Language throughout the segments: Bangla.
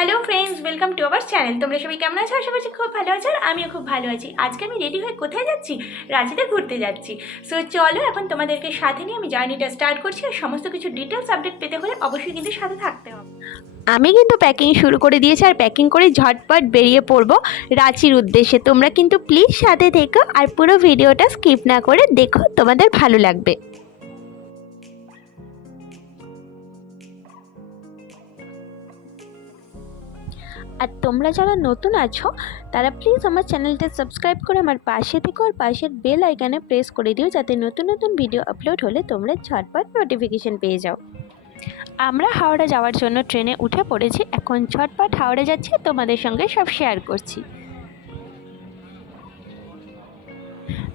Hello friends, welcome to our channel. তোমরা সবাই কেমন আছো? আশা করছি খুব ভালো আছো আর আমিও খুব ভালো আছি। আজকে আমি রেডি হয়ে কোথায় যাচ্ছি? রাঁচিতে ঘুরতে যাচ্ছি। সো চলো এখন তোমাদেরকে সাথে নিয়ে আমি জার্নিটা স্টার্ট করছি। আর সমস্ত কিছু ডিটেলস আপডেট পেতে হলে অবশ্যই কিন্তু সাথে থাকতে হবে। আমি কিন্তু প্যাকিং শুরু করে দিয়েছি আর প্যাকিং করে ঝটপট বেরিয়ে পড়বো রাঁচির উদ্দেশ্যে। তোমরা কিন্তু প্লিজ সাথে থেকো আর পুরো ভিডিওটা স্কিপ না করে দেখো, তোমাদের ভালো লাগবে। আর তোমরা যারা নতুন আছো তারা প্লিজ আমার চ্যানেলটা সাবস্ক্রাইব করে আমার পাশে থেকো আর পাশের বেল আইকনে প্রেস করে দিও, যাতে নতুন নতুন ভিডিও আপলোড হলে তোমরা ঝটপট নোটিফিকেশন পেয়ে যাও। আমরা হাওড়া যাওয়ার জন্য ট্রেনে উঠে পড়েছি। এখন ঝটপট হাওড়া যাচ্ছি, তোমাদের সঙ্গে সব শেয়ার করছি।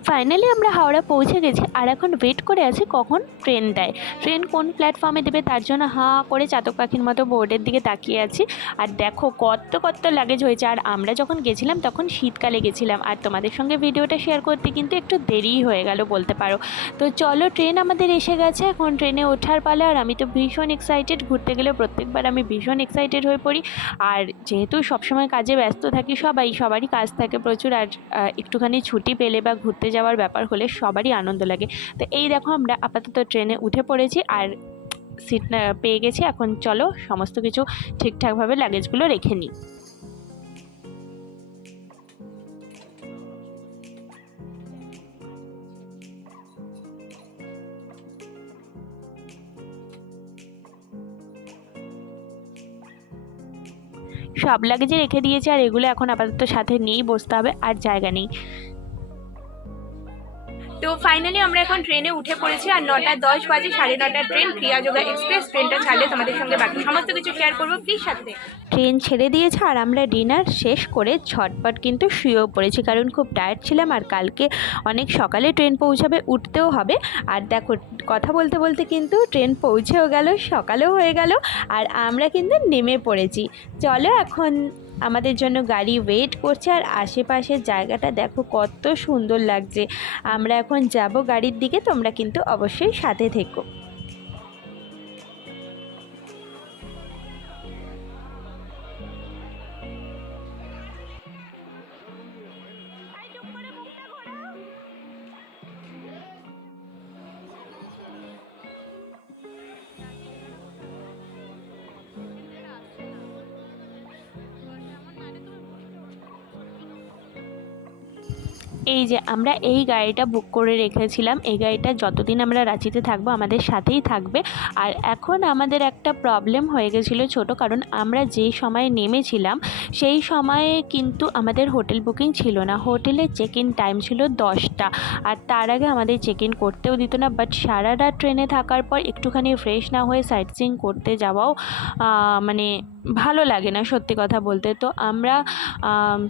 ফাইনালি আমরা হাওড়া পৌঁছে গেছি আর এখন ওয়েট করে আছি কখন ট্রেন দেয়। ট্রেন কোন প্ল্যাটফর্মে দেবে তার জন্য হাঁ করে চাতক পাখির মতো বোর্ডের দিকে তাকিয়ে আছি। আর দেখো কত কত লাগেজ হয়েছে। আর আমরা যখন গেছিলাম তখন শীতকালে গেছিলাম আর তোমাদের সঙ্গে ভিডিওটা শেয়ার করতে কিন্তু একটু দেরিই হয়ে গেল বলতে পারো। তো চলো, ট্রেন আমাদের এসে গেছে, এখন ট্রেনে ওঠার পালা। আর আমি তো ভীষণ এক্সাইটেড। ঘুরতে গেলে প্রত্যেকবার আমি ভীষণ এক্সাইটেড হয়ে পড়ি। আর যেহেতু সবসময় কাজে ব্যস্ত থাকি, সবারই কাজ থাকে প্রচুর। আর একটুখানি ছুটি পেলে বা ঘুরতে যাওয়ার ব্যাপার হলে সবারই আনন্দ লাগে। তো এই দেখো আমরা আপাতত ট্রেনে উঠে পড়েছি আর সিট পেয়ে গেছি। এখন চলো সমস্ত কিছু ঠিকঠাকভাবে লাগেজগুলো রেখে নিই। সব লাগেজে রেখে দিয়েছি আর এগুলো এখন আপাতত সাথে নিয়েই বসতে হবে, আর জায়গা নেই। তো ফাইনালি আমরা এখন ট্রেনে উঠে পড়েছি আর 9:10 বাজে, 9:30 ট্রেন ক্রিয়াযোগা এক্সপ্রেস। ট্রেনটা ছাড়লে তোমাদের সঙ্গে বাকি সমস্ত কিছু শেয়ার করবো, প্লিজ সাথে। ট্রেন ছেড়ে দিয়েছে আর আমরা ডিনার শেষ করে ঝটপট কিন্তু শুয়েও পড়েছি, কারণ খুব টায়ার্ড ছিলাম। আর কালকে অনেক সকালে ট্রেন পৌঁছাবে, উঠতেও হবে। আর দেখো কথা বলতে বলতে কিন্তু ট্রেন পৌঁছেও গেল, সকালেও হয়ে গেল আর আমরা কিন্তু নেমে পড়েছি। চলো, এখন আমাদের জন্য গাড়ি ওয়েট করছে আর আশেপাশের জায়গাটা দেখো কত সুন্দর লাগছে। আমরা এখন যাব গাড়ির দিকে, তোমরা কিন্তু অবশ্যই সাথে থেকো। এই যে আমরা এই গাড়িটা বুক করে রেখেছিলাম, এই গাড়িটা যতদিন আমরা রাঁচিতে থাকবো আমাদের সাথেই থাকবে। আর এখন আমাদের একটা প্রবলেম হয়ে গেছিলো ছোট, কারণ আমরা যেই সময়ে নেমেছিলাম সেই সময়ে কিন্তু আমাদের হোটেল বুকিং ছিল না। হোটেলের চেক ইন টাইম ছিল 10টা আর তার আগে আমাদের চেক ইন করতেও দিত না। বাট সারা রাত ট্রেনে থাকার পর একটুখানি ফ্রেশ না হয়ে সাইট সিইং করতে যাওয়াও মানে ভালো লাগে না সত্যি কথা বলতে। তো আমরা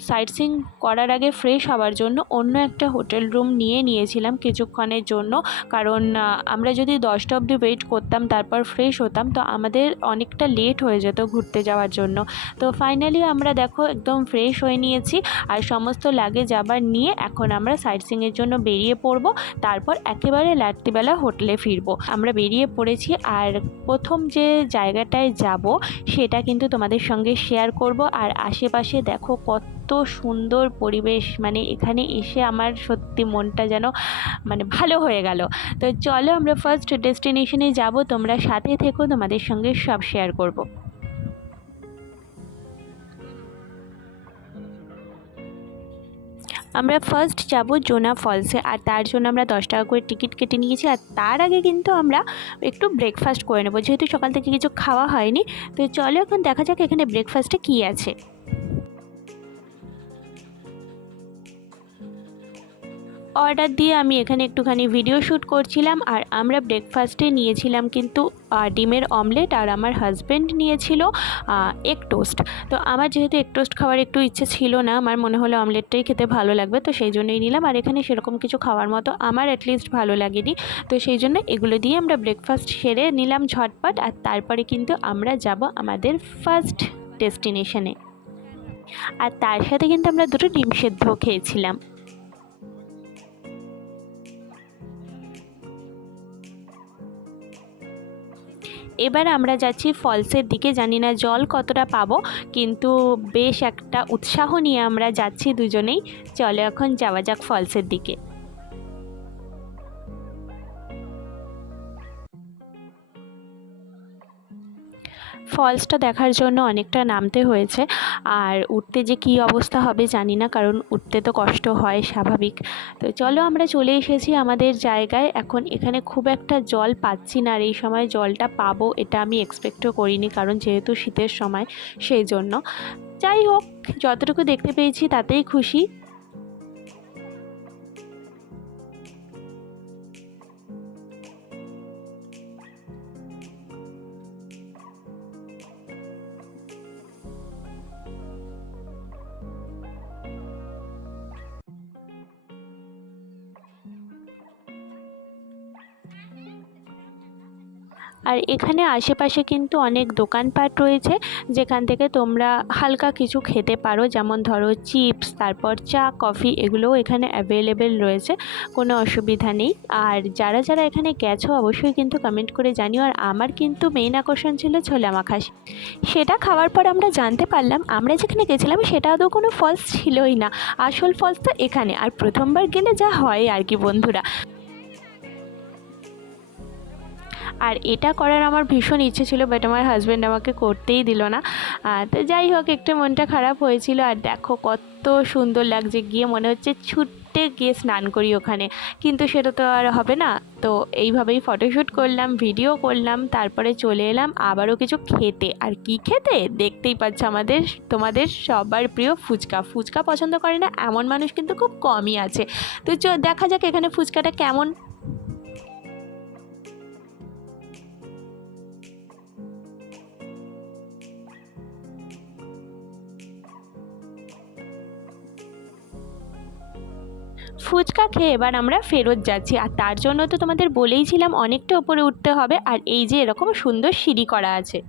সাইট সিইং করার আগে ফ্রেশ হওয়ার জন্য অন্য একটা হোটেল রুম নিয়েছিলাম কিছুক্ষণের জন্য, কারণ আমরা যদি 10টা অবধি ওয়েট করতাম তারপর ফ্রেশ হতাম তো আমাদের অনেকটা লেট হয়ে যেত ঘুরতে যাওয়ার জন্য। তো ফাইনালি আমরা দেখো একদম ফ্রেশ হয়ে নিয়েছি আর সমস্ত লাগেজ আবার নিয়ে এখন আমরা সাইট সিইংয়ের জন্য বেরিয়ে পড়ব। তারপর একেবারে রাত্রিবেলা হোটেলে ফিরবো। আমরা বেরিয়ে পড়েছি আর প্রথম যে জায়গাটায় যাব সেটা কিন্তু তোমাদের সঙ্গে শেয়ার করব। আর আশেপাশে দেখো কত সুন্দর পরিবেশ, মানে এখানে এসে আমার সত্যি মনটা যেন মানে ভালো হয়ে গেল। তো চলো আমরা ফার্স্ট ডেস্টিনেশনে যাব, তোমরা সাথে থেকো, তোমাদের সঙ্গে সব শেয়ার করব। আমরা ফার্স্ট যাব জোনা ফলসে আর তার জন্য আমরা 10 টাকা করে টিকিট কেটে নিয়েছি। আর তার আগে কিন্তু আমরা একটু ব্রেকফাস্ট করে নেবো, যেহেতু সকাল থেকে কিছু খাওয়া হয়নি। তো চলো এখন দেখা যাক এখানে ব্রেকফাস্টে কী আছে। অর্ডার দিয়ে আমি এখানে একটুখানি ভিডিও শ্যুট করছিলাম। আর আমরা ব্রেকফাস্টে নিয়েছিলাম কিন্তু ডিমের অমলেট আর আমার হাজব্যান্ড নিয়েছিল এগ টোস্ট। তো আমার যেহেতু এগ টোস্ট খাওয়ার একটু ইচ্ছে ছিল না, আমার মনে হলো অমলেটটাই খেতে ভালো লাগবে, তো সেই জন্যই নিলাম। আর এখানে সেরকম কিছু খাওয়ার মতো আমার অ্যাটলিস্ট ভালো লাগেনি, তো সেই জন্য এগুলো দিয়ে আমরা ব্রেকফাস্ট সেরে নিলাম ঝটপট। আর তারপরে কিন্তু আমরা যাব আমাদের ফার্স্ট ডেস্টিনেশনে। আর তার সাথে কিন্তু আমরা দুটো ডিম সেদ্ধ খেয়েছিলাম। এবার আমরা যাচ্ছি ফলসের দিকে। জানি না জল কতটা পাবো, কিন্তু বেশ একটা উৎসাহ নিয়ে আমরা যাচ্ছি দুজনেই। চলো এখন যাওয়া যাক ফলসের দিকে। ফলসটা দেখার জন্য অনেকটা নামতে হয়েছে, আর উঠতে যে কী অবস্থা হবে জানি না, কারণ উঠতে তো কষ্ট হয় স্বাভাবিক। তো চলো আমরা চলে এসেছি আমাদের জায়গায়। এখন এখানে খুব একটা জল পাচ্ছি না, আর এই সময় জলটা পাবো এটা আমি এক্সপেক্টও করিনি, কারণ যেহেতু শীতের সময় সেই জন্য। যাই হোক, যতটুকু দেখতে পেয়েছি তাতেই খুশি। আর এখানে আশেপাশে কিন্তু অনেক দোকানপাট রয়েছে, যেখান থেকে তোমরা হালকা কিছু খেতে পারো, যেমন ধরো চিপস, তারপর চা, কফি, এগুলোও এখানে অ্যাভেলেবেল রয়েছে, কোনো অসুবিধা নেই। আর যারা যারা এখানে গেছো অবশ্যই কিন্তু কমেন্ট করে জানিও। আর আমার কিন্তু মেইন আকর্ষণ ছিল ছোলা মাখা। সেটা খাওয়ার পর আমরা জানতে পারলাম আমরা যেখানে গেছিলাম সেটা আদৌ কোনো ফলস ছিলই না, আসল ফলস তো এখানে। আর প্রথমবার গেলে যা হয় আর কি বন্ধুরা। আর এটা করার আমার ভীষণ ইচ্ছে ছিল, বাট আমার হাজব্যান্ড আমাকে করতেই দিল না। তো যাই হোক, একটু মনটা খারাপ হয়েছিল। আর দেখো কত সুন্দর লাগছে, গিয়ে মনে হচ্ছে ছুটে গিয়ে স্নান করি ওখানে, কিন্তু সেটা তো আর হবে না। তো এইভাবেই ফটোশ্যুট করলাম, ভিডিও করলাম, তারপরে চলে এলাম আবারও কিছু খেতে। আর কি খেতে দেখতেই পাচ্ছ, তোমাদের সবার প্রিয় ফুচকা। ফুচকা পছন্দ করে না এমন মানুষ কিন্তু খুব কমই আছে। তো দেখা যাক এখানে ফুচকাটা কেমন। ফুচকা খেয়ে এবার আমরা ফেরত যাচ্ছি। আর তার জন্য তো তোমাদের বলেইছিলাম অনেকটা উপরে উঠতে হবে, আর এই যে এরকম সুন্দর সিঁড়ি করা আছে।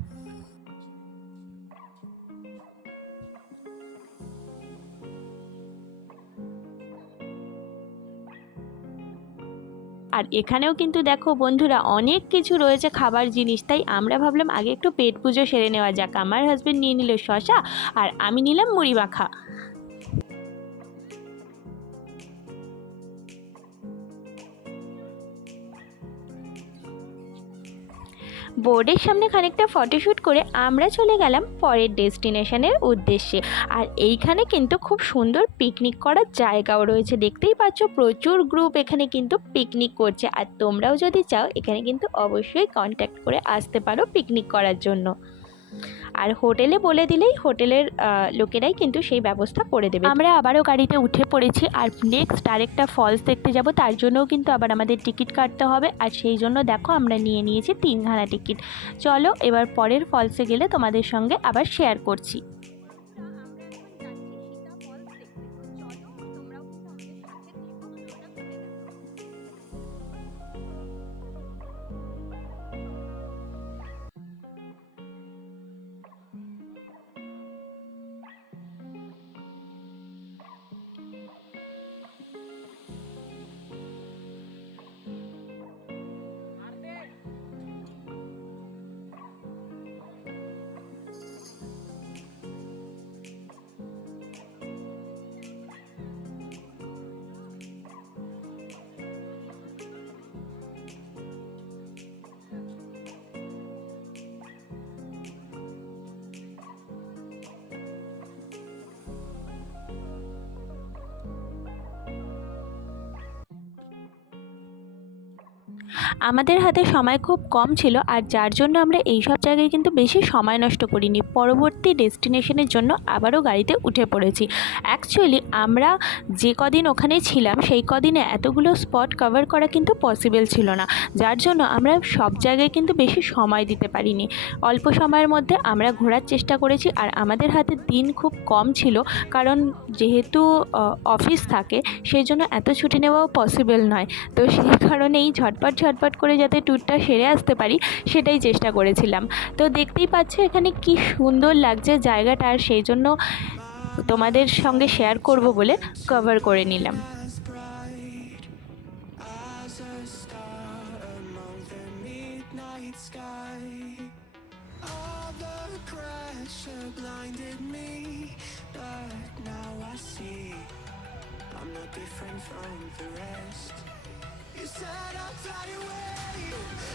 আর এখানেও কিন্তু দেখো বন্ধুরা অনেক কিছু রয়েছে খাবার জিনিস, তাই আমরা ভাবলাম আগে একটু পেট পুজো সেরে নেওয়া যাক। আমার হাজব্যান্ড নিয়ে নিল শশা, আর আমি নিলাম মুড়ি মাখা। বোর্ডের সামনে খানিকটা ফটোশ্যুট করে আমরা চলে গেলাম পরের ডেস্টিনেশনের উদ্দেশ্যে। আর এইখানে কিন্তু খুব সুন্দর পিকনিক করার জায়গাও রয়েছে, দেখতেই পাচ্ছ প্রচুর গ্রুপ এখানে কিন্তু পিকনিক করছে। আর তোমরাও যদি চাও এখানে কিন্তু অবশ্যই কন্ট্যাক্ট করে আসতে পারো পিকনিক করার জন্য। আর হোটেলে বলে দিলেই হোটেলের লোকেরাই কিন্তু সেই ব্যবস্থা করে দেবে। আমরা আবারও গাড়িতে উঠে পড়েছি, আর নেক্সট আরেকটা ফলস দেখতে যাব, তার জন্যও কিন্তু আবার আমাদের টিকিট কাটতে হবে। আর সেই জন্য দেখো আমরা নিয়ে নিয়েছি 3খানা টিকিট। চলো এবার পরের ফলসে গেলে তোমাদের সঙ্গে আবার শেয়ার করছি। আমাদের হাতে সময় খুব কম ছিল, আর যার জন্য আমরা এই সব জায়গায় কিন্তু বেশি সময় নষ্ট করিনি। পরবর্তী ডেস্টিনেশনের জন্য আবারও গাড়িতে উঠে পড়েছি। অ্যাকচুয়ালি আমরা যে কদিন ওখানে ছিলাম সেই কদিনে এতগুলো স্পট কভার করা কিন্তু পসিবল ছিল না, যার জন্য আমরা সব জায়গায় কিন্তু বেশি সময় দিতে পারিনি। অল্প সময়ের মধ্যে আমরা ঘোরার চেষ্টা করেছি। আর আমাদের হাতে দিন খুব কম ছিল, কারণ যেহেতু অফিস থাকে সেই জন্য এত ছুটি নেওয়াও পসিবল নয়। তো সেই কারণেই ঝটপট করে যাতে ট্যুরটা সেরে আসতে পারি সেটাই চেষ্টা করেছিলাম। তো দেখতেই পাচ্ছ এখানে কি সুন্দর লাগছে জায়গাটা, আর সেই জন্য তোমাদের সঙ্গে শেয়ার করব বলে কভার করে নিলাম। night sky. All the pressure blinded me, but now I see I'm not different from the rest. You said I'd fly away,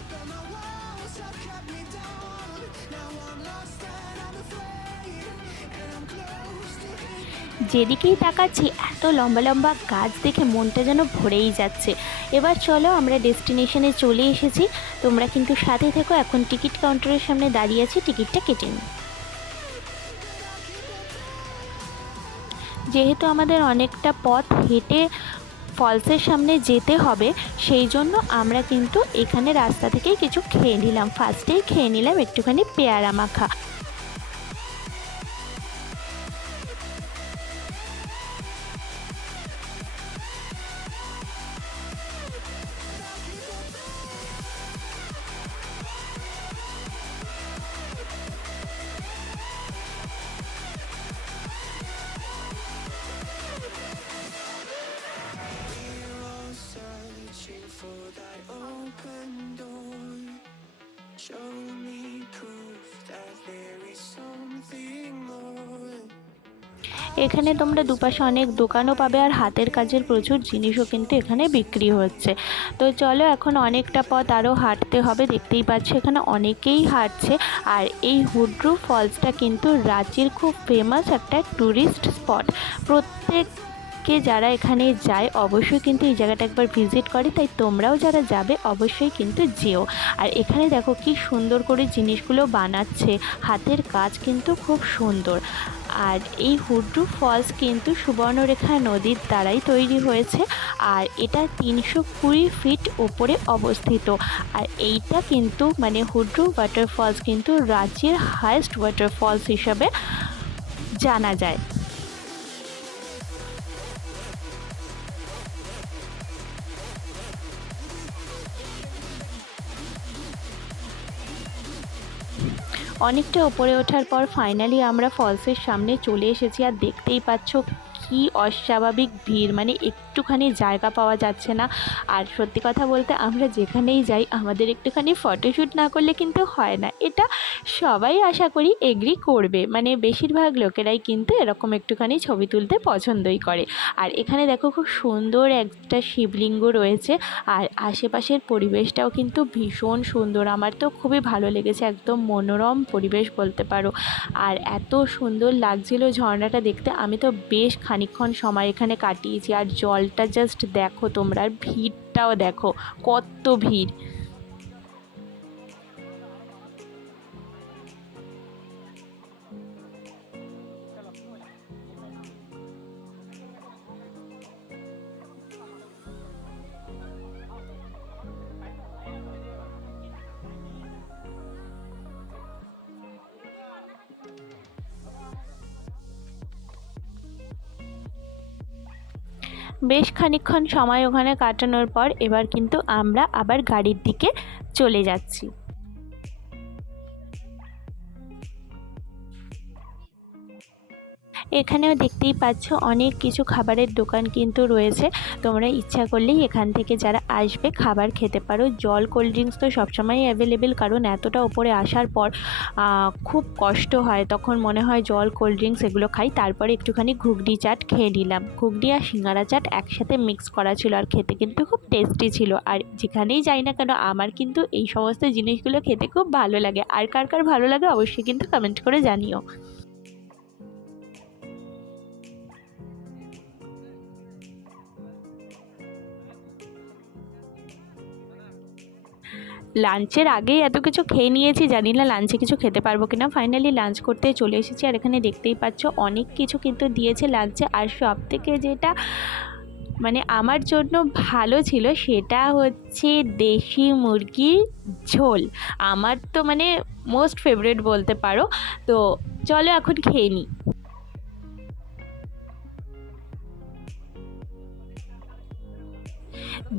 but my walls have kept me down. Now I'm lost and I'm afraid, and I'm close to hitting. যেদিকেই তাকাচ্ছি এত লম্বা লম্বা গাছ দেখে মনটা যেন ভরেই যাচ্ছে। এবার চলো আমরা ডেস্টিনেশনে চলে এসেছি, তোমরা কিন্তু সাথে থেকো। এখন টিকিট কাউন্টারের সামনে দাঁড়িয়ে আছি, টিকিটটা কেটে নিই। যেহেতু আমাদের অনেকটা পথ হেঁটে ফলসের সামনে যেতে হবে, সেই জন্য আমরা কিন্তু এখানে রাস্তা থেকেই কিছু খেয়ে নিলাম। ফার্স্টেই খেয়ে নিলাম একটুখানি পেয়ারা মাখা। We're all searching for that open door. Show me proof that there is something more. এখানে তোমরা দুপাশে অনেক দোকানও পাবে, আর হাতের কাজের প্রচুর জিনিসও কিন্তু এখানে বিক্রি হচ্ছে। তো চলো এখন অনেকটা পথ আরও হাঁটতে হবে, দেখতেই পাচ্ছ এখানে অনেকেই হাঁটছে। আর এই হুড্রু ফলসটা কিন্তু রাঁচির খুব ফেমাস একটা ট্যুরিস্ট স্পট। প্রত্যেককে যারা এখানে যায় অবশ্যই কিন্তু এই জায়গাটা একবার ভিজিট করে, তাই তোমরাও যারা যাবে অবশ্যই কিন্তু যেও। আর এখানে দেখো কি সুন্দর করে জিনিসগুলো বানাচ্ছে, হাতের কাজ কিন্তু খুব সুন্দর। আর এই হুড্রু ফলস কিন্তু সুবর্ণরেখা নদীর দ্বারাই তৈরি হয়েছে, আর এটা 320 ফিট ওপরে অবস্থিত। আর এইটা কিন্তু মানে হুড্রু ওয়াটারফলস কিন্তু রাঁচির হাইয়েস্ট ওয়াটারফলস হিসাবে জানা যায়। অনেকটা উপরে ওঠার পর ফাইনালি আমরা ফলসের সামনে চলে এসেছি। আর দেখতেই পাচ্ছ কি অস্বাভাবিক ভিড়, মানে একটুখানি জায়গা পাওয়া যাচ্ছে না। আর সত্যি কথা বলতে আমরা যেখানেই যাই আমাদের একটুখানি ফটোশ্যুট না করলে কিন্তু হয় না, এটা সবাই আশা করি এগ্রি করবে। মানে বেশিরভাগ লোকেরাই কিন্তু এরকম একটুখানি ছবি তুলতে পছন্দই করে। আর এখানে দেখো খুব সুন্দর একটা শিবলিঙ্গ রয়েছে, আর আশেপাশের পরিবেশটাও কিন্তু ভীষণ সুন্দর। আমার তো খুবই ভালো লেগেছে, একদম মনোরম পরিবেশ বলতে পারো। আর এত সুন্দর লাগছিল ঝর্ণাটা দেখতে, আমি তো বেশ খানিকক্ষণ সময় এখানে কাটিয়েছি। আর জলটা জাস্ট দেখো তোমরা, আর ভিড়টাও দেখো কত ভিড়। বেশ খানিকক্ষণ সময় ওখানে কাটানোর পর এবার কিন্তু আমরা আবার গাড়ির দিকে চলে যাচ্ছি। এখানেও দেখতেই পাচ্ছ অনেক কিছু খাবারের দোকান কিন্তু রয়েছে, তোমরা ইচ্ছা করলেই এখান থেকে যারা আসবে খাবার খেতে পারো। জল কোল্ড ড্রিঙ্কস তো সবসময়ই অ্যাভেলেবেল, কারণ এতটা ওপরে আসার পর খুব কষ্ট হয়, তখন মনে হয় জল কোল্ড ড্রিঙ্কস এগুলো খাই। তারপরে একটুখানি ঘুগনি চাট খেয়ে নিলাম, ঘুগনি আর সিঙ্গারা চাট একসাথে মিক্স করা ছিল, আর খেতে কিন্তু খুব টেস্টি ছিল। আর যেখানেই যাই না কেন আমার কিন্তু এই সমস্ত জিনিসগুলো খেতে খুব ভালো লাগে। আর কার কার ভালো লাগে অবশ্যই কিন্তু কমেন্ট করে জানিও। লাঞ্চের আগেই এত কিছু খেয়ে নিয়েছি, জানি না লাঞ্চে কিছু খেতে পারবো কিনা। ফাইনালি লাঞ্চ করতে চলে এসেছি, আর এখানে দেখতেই পাচ্ছ অনেক কিছু কিন্তু দিয়েছে লাঞ্চে। আর সব থেকে যেটা মানে আমার জন্য ভালো ছিল সেটা হচ্ছে দেশি মুরগির ঝোল। আমার তো মানে মোস্ট ফেভারিট বলতে পারো। তো চলো এখন খেয়ে নিই।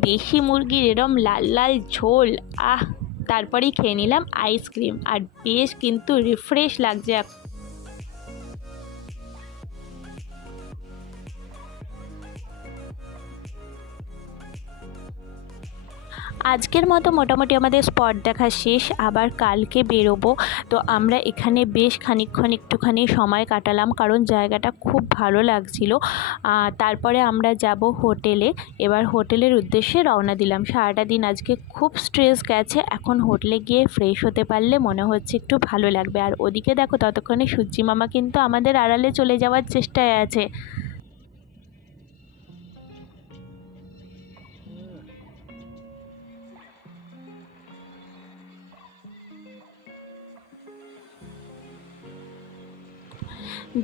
দেশি মুরগির এরম লাল লাল ঝোল, তারপরেই খেয়ে নিলাম আইসক্রিম, আর বেশ কিন্তু রিফ্রেশ লাগছে। আজকের মতো মোটামুটি আমাদের স্পট দেখা শেষ, আবার কালকে বেরোবো। তো আমরা এখানে বেশ খানিকক্ষণ একটুখানি সময় কাটালাম, কারণ জায়গাটা খুব ভালো লাগছিল। তারপরে আমরা যাব হোটেলে। এবার হোটেলের উদ্দেশ্যে রওনা দিলাম। সারাটা দিন আজকে খুব স্ট্রেস গেছে, এখন হোটেলে গিয়ে ফ্রেশ হতে পারলে মনে হচ্ছে একটু ভালো লাগবে। আর ওদিকে দেখো ততক্ষণে সূর্যি মামা কিন্তু আমাদের আড়ালে চলে যাওয়ার চেষ্টায় আছে।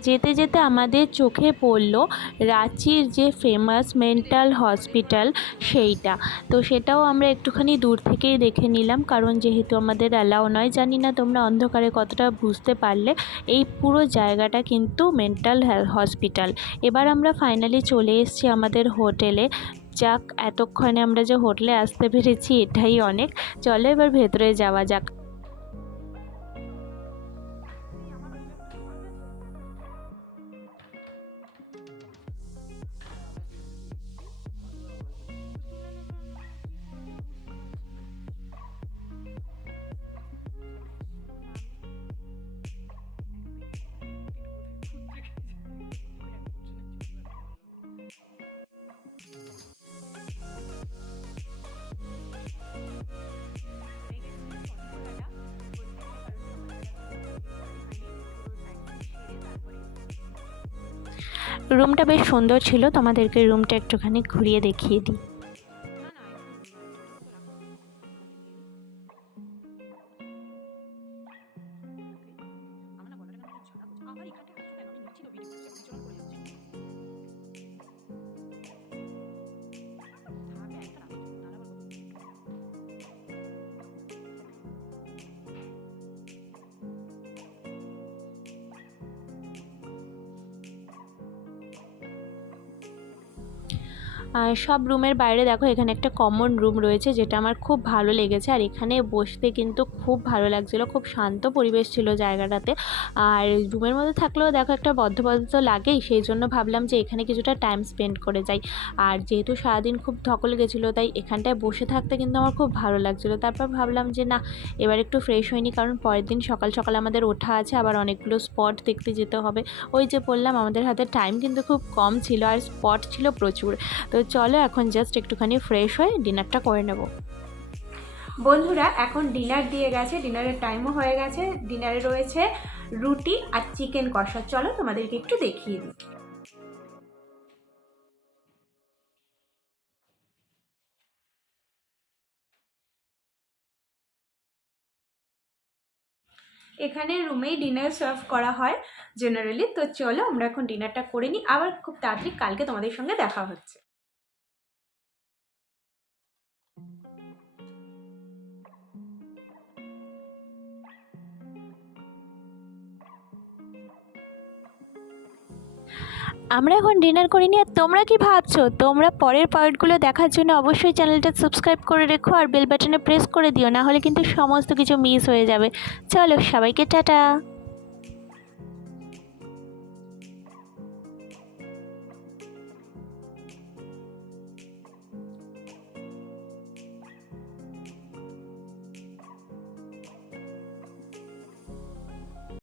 যেতে যেতে আমাদের চোখে পড়ল রাঁচির যে ফেমাস মেন্টাল হসপিটাল সেইটা। তো সেটাও আমরা একটুখানি দূর থেকেই দেখে নিলাম, কারণ যেহেতু আমাদের অ্যালাউ নয়। জানি না তোমরা অন্ধকারে কতটা বুঝতে পারলে, এই পুরো জায়গাটা কিন্তু মেন্টাল হসপিটাল। এবার আমরা ফাইনালি চলে এসেছি আমাদের হোটেলে। যাক, এতক্ষণে আমরা যে হোটেলে আসতে পেরেছি এটাই অনেক। চলো এবার ভেতরে যাওয়া যাক। রুমটা বেশ সুন্দর ছিল, তোমাদেরকে রুমটা একটুখানি ঘুরিয়ে দেখিয়ে দিই। সব রুমের বাইরে দেখো এখানে একটা কমন রুম রয়েছে, যেটা আমার খুব ভালো লেগেছে। আর এখানে বসতে কিন্তু খুব ভালো লাগছিলো, খুব শান্ত পরিবেশ ছিল জায়গাটাতে। আর রুমের মধ্যে থাকলেও দেখো একটা বদ্ধ তো লাগেই, সেই জন্য ভাবলাম যে এখানে কিছুটা টাইম স্পেন্ড করে যাই। আর যেহেতু সারাদিন খুব ধকল গেছিলো, তাই এখানটায় বসে থাকতে কিন্তু আমার খুব ভালো লাগছিলো। তারপর ভাবলাম যে না, এবার একটু ফ্রেশ হয়নি, কারণ পরের দিন সকাল সকাল আমাদের ওঠা আছে, আবার অনেকগুলো স্পট দেখতে যেতে হবে। ওই যে বললাম আমাদের হাতে টাইম কিন্তু খুব কম ছিল, আর স্পট ছিল প্রচুর। তো চলো এখন জাস্ট একটুখানি ফ্রেশ হয়ে ডিনারটা করে নেব। বন্ধুরা, এখন ডিনার দিয়ে গেছে, ডিনারের টাইমও হয়ে গেছে। ডিনারে রয়েছে রুটি আর চিকেন কষা। চলো তোমাদেরকে একটু দেখিয়ে দিই। এখানে রুমেই ডিনার সার্ভ করা হয় জেনারেলি। তো চলো আমরা এখন ডিনারটা করে নিই, আবার খুব তাড়াতাড়ি কালকে তোমাদের সঙ্গে দেখা হচ্ছে। আমরা এখন ডিনার করিনি, আর তোমরা কি ভাবছো? তোমরা পরের পার্টগুলো দেখার জন্য অবশ্যই চ্যানেলটা সাবস্ক্রাইব করে রেখো, আর বেল বাটনে প্রেস করে দিও, না হলে কিন্তু সমস্ত কিছু মিস হয়ে যাবে। চলো সবাইকে টাটা।